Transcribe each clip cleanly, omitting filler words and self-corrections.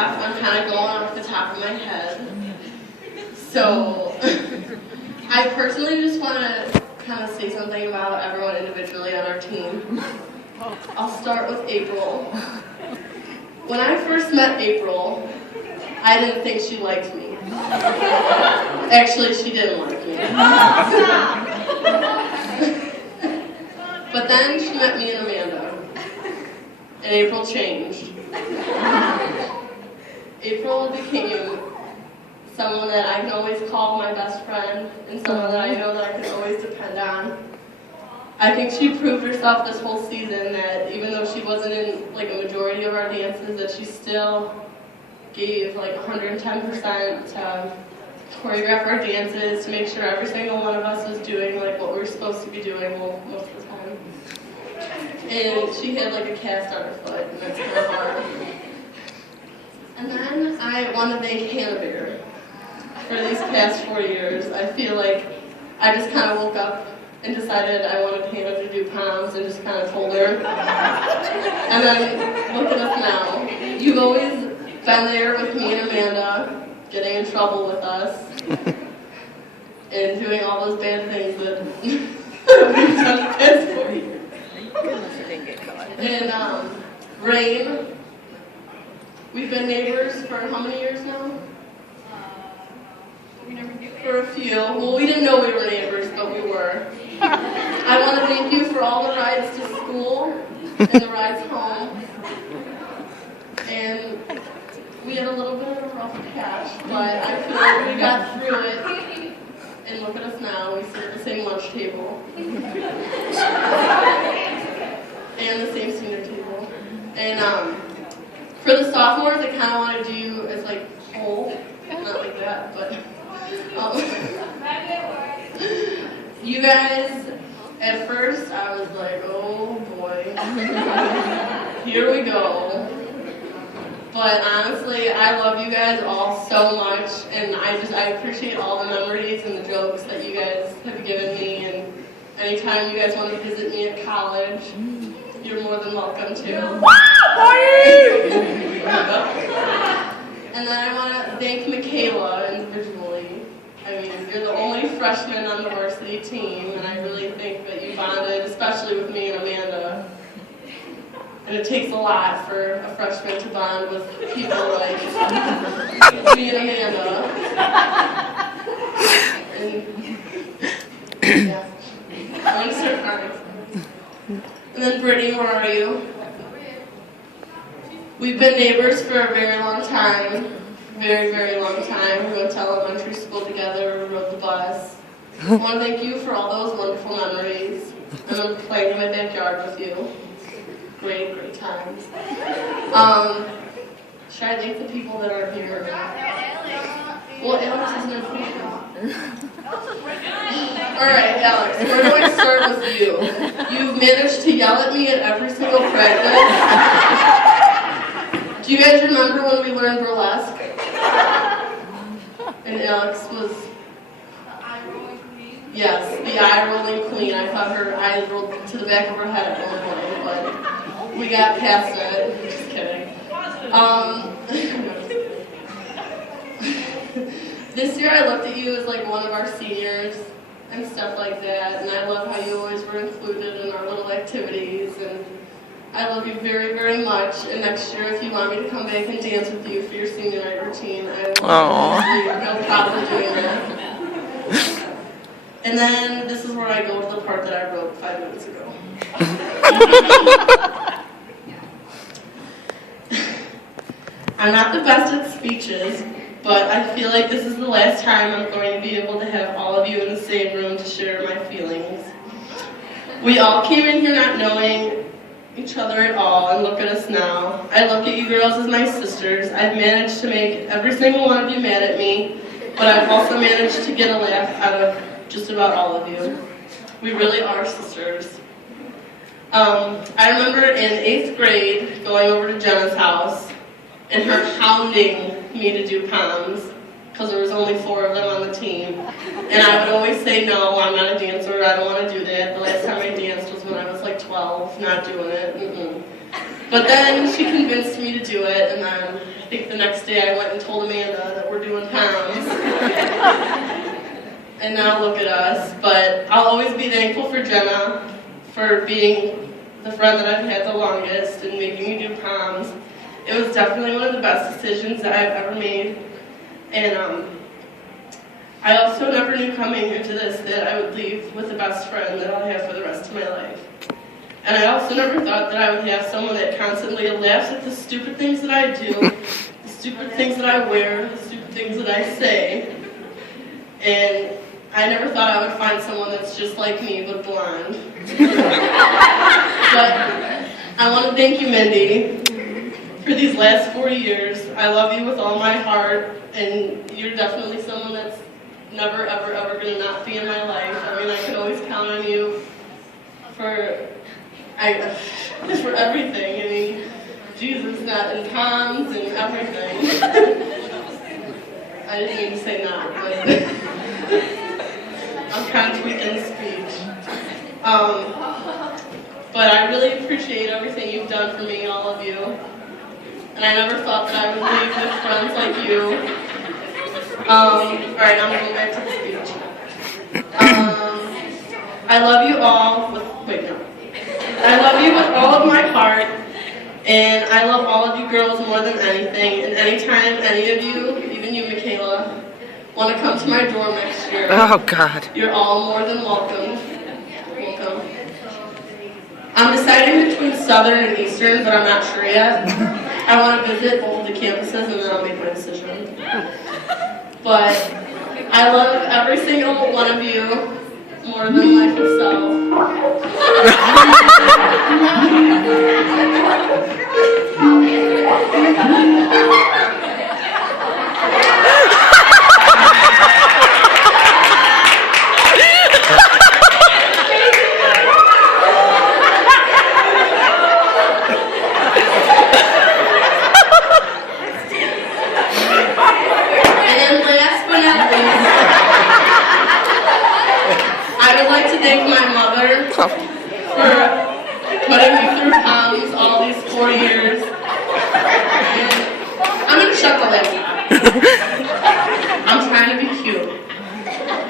laugh, I'm kind of going off the top of my head. So, I personally just want to kind of say something about everyone individually on our team. I'll start with April. When I first met April, I didn't think she liked me. Actually, she didn't like me. But then she met me and Amanda, and April changed. April became someone that I can always call my best friend, and someone that I know that I can always depend on. I think she proved herself this whole season that even though she wasn't in like a majority of our dances, that she still gave like 110% to choreograph our dances, to make sure every single one of us was doing like what we were supposed to be doing most of the time. And she had like a cast on her foot, and that's kind of hard. And then I want to thank Hannah Bear for these past 4 years. I feel like I just kind of woke up and decided I wanted Hannah to do POMS and just kind of told her. And then look at us now. You've always been there with me and Amanda, getting in trouble with us, and doing all those bad things that we've done the past 4 years. And Rain, we've been neighbors for how many years now? For a few. Well, we didn't know we were neighbors, but we were. I want to thank you for all the rides to school and the rides home. And we had a little bit of a rough patch, but I feel like we got through it. And look at us now, we sit at the same lunch table. And the same senior table. And for the sophomores, I kind of want to do as like whole, not like that, but you guys, at first I was like, oh boy, here we go. But honestly, I love you guys all so much, and I appreciate all the memories and the jokes that you guys have given me, and anytime you guys want to visit me at college, you're more than welcome to. And then I want to thank Michaela individually. I mean, you're the only freshman on the varsity team, and I really think that you bonded, especially with me and Amanda. And it takes a lot for a freshman to bond with people like me and Amanda. And yeah, I'm going to start crying. And then Brittany, where are you? We've been neighbors for a very long time. Very, very long time. We went to elementary school together, we rode the bus. I want to thank you for all those wonderful memories. And I'm playing in my backyard with you. Great, great times. Should I thank the people that are here? Well, Alex isn't important. Alright, Alex, where do I start with you? You've managed to yell at me at every single practice. Do you guys remember when we learned burlesque? And Alex was... Yes, the eye-rolling queen. I thought her eyes rolled to the back of her head at one point, but we got past it. Just kidding. This year I looked at you as like one of our seniors and stuff like that, and I love how you always were included in our little activities, and I love you very, very much. And next year, if you want me to come back and dance with you for your senior night routine, I will no problem doing that. And then this is where I go to the part that I wrote 5 minutes ago. I'm not the best at speeches, but I feel like this is the last time I'm going to be able to have all of you in the same room to share my feelings. We all came in here not knowing each other at all, and look at us now. I look at you girls as my sisters. I've managed to make every single one of you mad at me, but I've also managed to get a laugh out of just about all of you. We really are sisters. I remember in 8th grade going over to Jenna's house and her hounding me to do POMS because there was only 4 of them on the team. And I would always say, no, I'm not a dancer, I don't want to do that. The last time I danced was when I was like 12, not doing it. But then she convinced me to do it, and then I think the next day I went and told Amanda that we're doing POMS. And now look at us. But I'll always be thankful for Jenna for being the friend that I've had the longest and making me do POMS. It was definitely one of the best decisions that I've ever made. And I also never knew coming into this that I would leave with the best friend that I'll have for the rest of my life. And I also never thought that I would have someone that constantly laughs at the stupid things that I do, the stupid things that I wear, the stupid things that I say. And I never thought I would find someone that's just like me, but blonde. But I want to thank you, Mindy, for these last 4 years. I love you with all my heart, and you're definitely someone that's never, ever, ever going to not be in my life. I mean, I can always count on you for everything. I mean, Jesus not in POMS and everything. I didn't mean to say not, but I'm kind of tweaking the speech. But I really appreciate everything you've done for me, all of you. And I never thought that I would leave with friends like you. Alright, I'm going back to the speech. I love you all with, I love you with all of my heart, and I love all of you girls more than anything. And anytime any of you, even you, Michaela, want to come to my dorm next year, oh God, you're all more than welcome. I'm deciding between Southern and Eastern, but I'm not sure yet. I want to visit both of the campuses, and then I'll make my decision. But I love every single one of you more than life itself. Thank my mother for putting me through POMS all these 4 years. And I'm going to shut the laptop. I'm trying to be cute.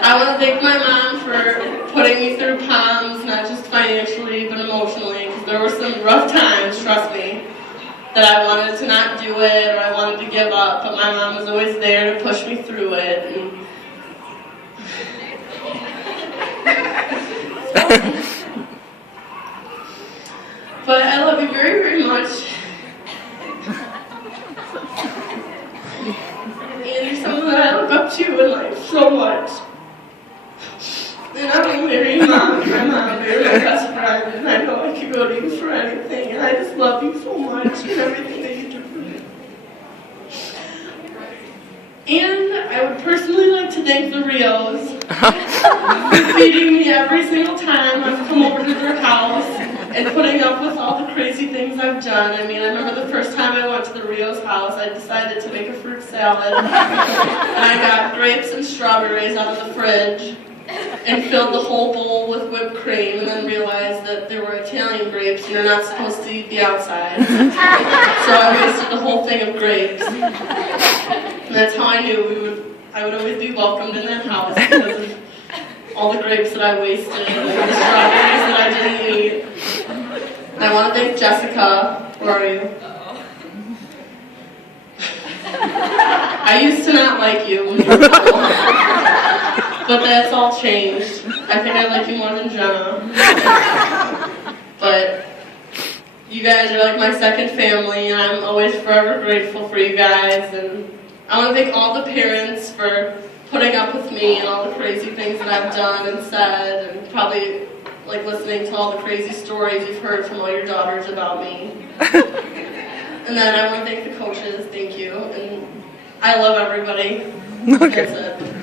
I want to thank my mom for putting me through POMS, not just financially, but emotionally, because there were some rough times, trust me, that I wanted to not do it or I wanted to give up, but my mom was always there to push me through it. And but I love you very, very much. And you're someone that I look up to in life so much. And I'm only your mom, you're my best friend, and I know I can go to you for anything, and I just love you so much and everything that you do for me. And I would personally like to thank the Rios for feeding me every single time I've come over to their house and putting up with all the crazy things I've done. I mean, I remember the first time I went to the Rios house, I decided to make a fruit salad. And I got grapes and strawberries out of the fridge and filled the whole bowl with whipped cream, and then realized that there were Italian grapes and you're not supposed to eat the outside. So I wasted the whole thing of grapes. And that's how I knew I would always be welcomed in that house, because of all the grapes that I wasted and the strawberries that I didn't eat. And I want to thank Jessica. Where are you? I used to not like you when you were little, but that's all changed. I think I like you more than Jenna. But you guys are like my second family, and I'm always forever grateful for you guys. And I want to thank all the parents for putting up with me and all the crazy things that I've done and said, and probably like listening to all the crazy stories you've heard from all your daughters about me. And then I want to thank the coaches, thank you, and I love everybody. Okay. That's it.